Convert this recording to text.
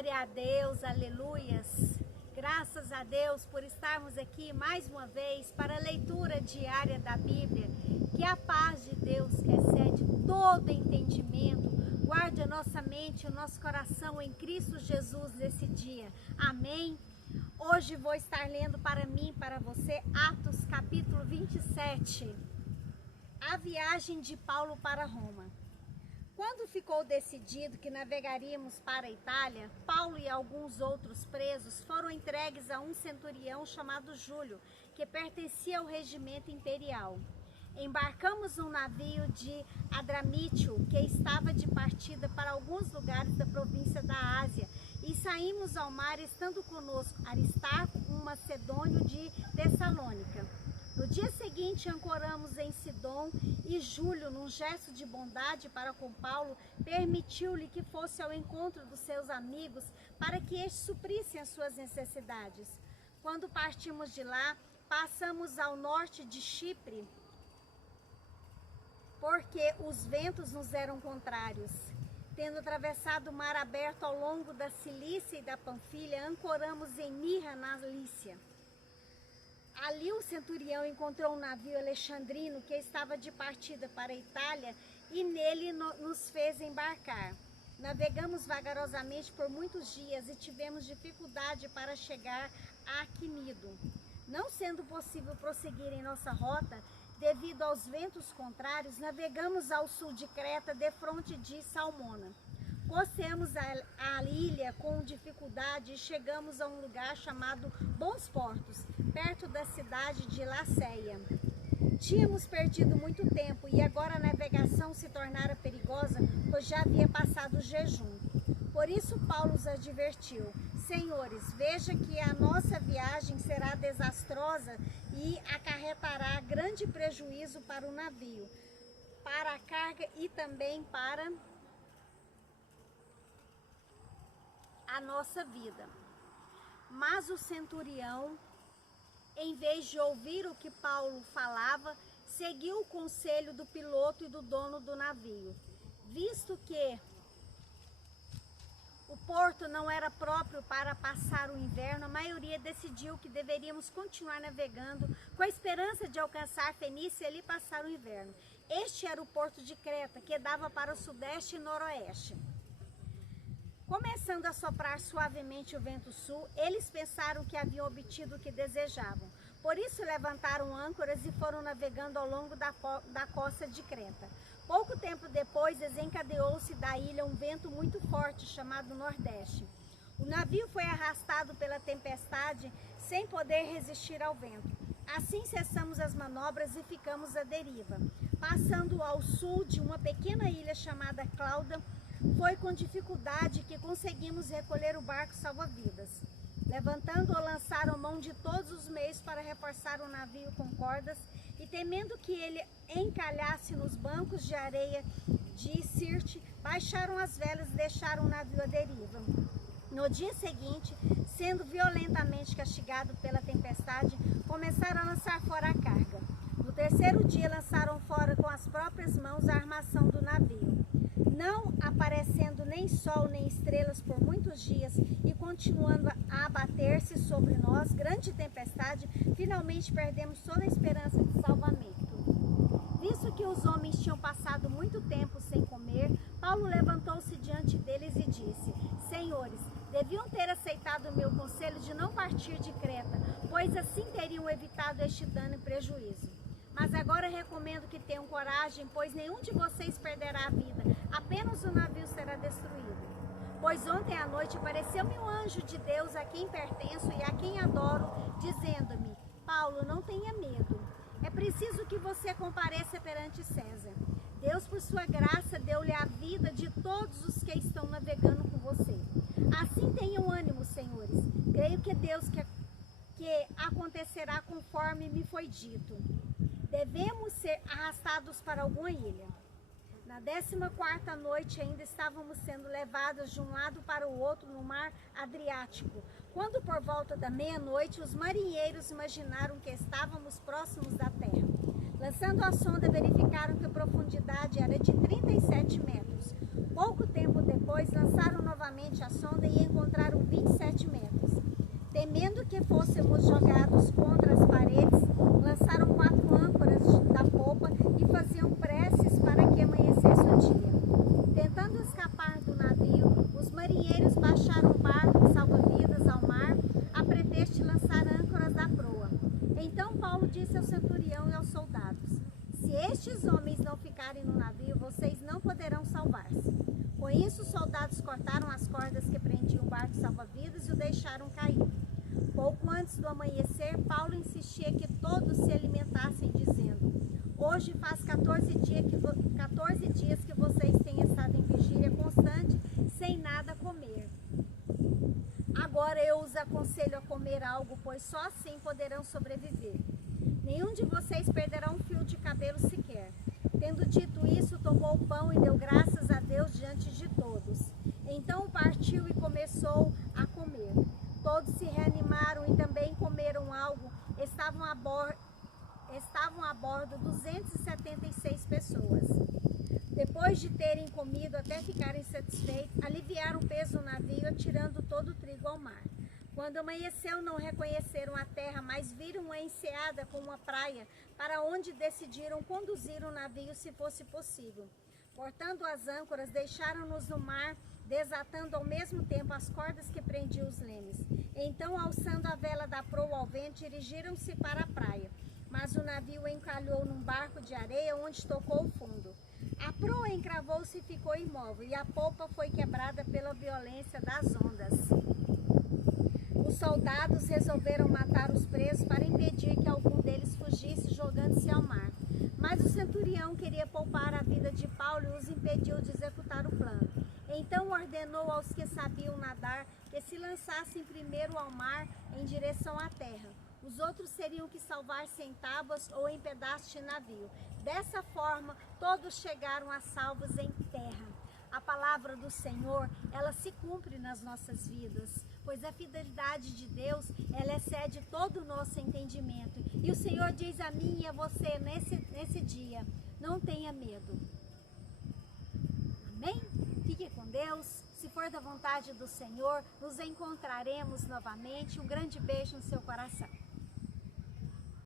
Glória a Deus, aleluias. Graças a Deus por estarmos aqui mais uma vez para a leitura diária da Bíblia. Que a paz de Deus, que excede todo entendimento, guarde a nossa mente e o nosso coração em Cristo Jesus nesse dia. Amém? Hoje vou estar lendo para mim e para você Atos capítulo 27. A viagem de Paulo para Roma. Quando ficou decidido que navegaríamos para a Itália, Paulo e alguns outros presos foram entregues a um centurião chamado Júlio, que pertencia ao regimento imperial. Embarcamos um navio de Adramítio, que estava de partida para alguns lugares da província da Ásia, e saímos ao mar, estando conosco Aristarco, um macedônio de Tessalônica. No dia seguinte, ancoramos em Sidom e Júlio, num gesto de bondade para com Paulo, permitiu-lhe que fosse ao encontro dos seus amigos para que estes suprissem as suas necessidades. Quando partimos de lá, passamos ao norte de Chipre, porque os ventos nos eram contrários. Tendo atravessado o mar aberto ao longo da Cilícia e da Panfilha, ancoramos em Mirra, na Lícia. Ali o centurião encontrou um navio alexandrino que estava de partida para a Itália e nele nos fez embarcar. Navegamos vagarosamente por muitos dias e tivemos dificuldade para chegar a Quinido. Não sendo possível prosseguir em nossa rota, devido aos ventos contrários, navegamos ao sul de Creta, defronte de Salmona. Costeamos a ilha com dificuldade e chegamos a um lugar chamado Bons Portos, perto da cidade de Laceia. Tínhamos perdido muito tempo e agora a navegação se tornara perigosa, pois já havia passado o jejum. Por isso Paulo os advertiu: Senhores, veja que a nossa viagem será desastrosa e acarretará grande prejuízo para o navio, para a carga e também para a nossa vida. Mas o centurião, em vez de ouvir o que Paulo falava, seguiu o conselho do piloto e do dono do navio. Visto que o porto não era próprio para passar o inverno, a maioria decidiu que deveríamos continuar navegando com a esperança de alcançar Fenícia e ali passar o inverno. Este era o porto de Creta, que dava para o sudeste e noroeste. Começando a soprar suavemente o vento sul, eles pensaram que haviam obtido o que desejavam. Por isso levantaram âncoras e foram navegando ao longo da costa de Creta. Pouco tempo depois, desencadeou-se da ilha um vento muito forte, chamado Nordeste. O navio foi arrastado pela tempestade, sem poder resistir ao vento. Assim cessamos as manobras e ficamos à deriva. Passando ao sul de uma pequena ilha chamada Clauda, foi com dificuldade que conseguimos recolher o barco salva-vidas. Levantando-o, lançaram mão de todos os meios para reforçar o navio com cordas e, temendo que ele encalhasse nos bancos de areia de Sirte, baixaram as velas e deixaram o navio à deriva. No dia seguinte, sendo violentamente castigado pela tempestade, começaram a lançar fora a carga. No terceiro dia, lançaram fora com as próprias mãos a armação do navio. Não aparecendo nem sol nem estrelas por muitos dias e continuando a abater-se sobre nós grande tempestade, finalmente perdemos toda a esperança de salvamento. Visto que os homens tinham passado muito tempo sem comer, Paulo levantou-se diante deles e disse: Senhores, deviam ter aceitado o meu conselho de não partir de Creta, pois assim teriam evitado este dano e prejuízo. Mas agora recomendo que tenham coragem, pois nenhum de vocês perderá a vida, apenas o navio será destruído. Pois ontem à noite apareceu-me um anjo de Deus a quem pertenço e a quem adoro, dizendo-me: Paulo, não tenha medo. É preciso que você compareça perante César. Deus, por sua graça, deu-lhe a vida de todos os que estão navegando com você. Assim tenham ânimo, senhores. Creio que Deus que acontecerá conforme me foi dito. Devemos ser arrastados para alguma ilha. Na 14ª noite ainda estávamos sendo levados de um lado para o outro no mar Adriático, quando por volta da meia-noite os marinheiros imaginaram que estávamos próximos da terra. Lançando a sonda, verificaram que a profundidade era de 37 metros. Pouco tempo depois, lançaram novamente a sonda e encontraram temendo que fôssemos jogados contra as paredes, lançaram 4 âncoras da popa e faziam preces para que amanhecesse o dia. Tentando escapar do navio, os marinheiros baixaram o barco salva-vidas ao mar, a pretexto de lançar âncoras da proa. Então Paulo disse ao centurião e aos soldados: se estes homens não ficarem no navio, vocês não poderão salvar-se. Com isso, os soldados cortaram as cordas que prendiam o barco salva-vidas e o deixaram cair. Pouco antes do amanhecer, Paulo insistia que todos se alimentassem, dizendo: hoje faz 14 dias que vocês têm estado em vigília constante, sem nada comer. Agora eu os aconselho a comer algo, pois só assim poderão sobreviver. Nenhum de vocês perderá um fio de cabelo sequer. Tendo dito isso, tomou o pão e deu graças a Deus diante de todos. Então partiu e começou a comer. Todos se reanimaram e também comeram algo. Estavam a bordo 276 pessoas. Depois de terem comido até ficarem satisfeitos, aliviaram o peso do navio, atirando todo o trigo ao mar. Quando amanheceu, não reconheceram a terra, mas viram uma enseada com uma praia, para onde decidiram conduzir o navio se fosse possível. Cortando as âncoras, deixaram-nos no mar, desatando ao mesmo tempo as cordas que prendiam os lemes. Então, alçando a vela da proa ao vento, dirigiram-se para a praia. Mas o navio encalhou num barco de areia, onde tocou o fundo. A proa encravou-se e ficou imóvel, e a popa foi quebrada pela violência das ondas. Os soldados resolveram matar os presos para impedir que algum deles fugisse, jogando-se ao mar. Mas o centurião queria poupar a vida de Paulo e os impediu de executar o plano. Então ordenou aos que sabiam nadar que se lançassem primeiro ao mar em direção à terra. Os outros teriam que salvar-se em tábuas ou em pedaços de navio. Dessa forma, todos chegaram a salvos em terra. A palavra do Senhor, ela se cumpre nas nossas vidas, pois a fidelidade de Deus, ela excede todo o nosso entendimento. E o Senhor diz a mim e a você nesse dia: não tenha medo. Amém? Fique com Deus. Se for da vontade do Senhor, nos encontraremos novamente. Um grande beijo no seu coração.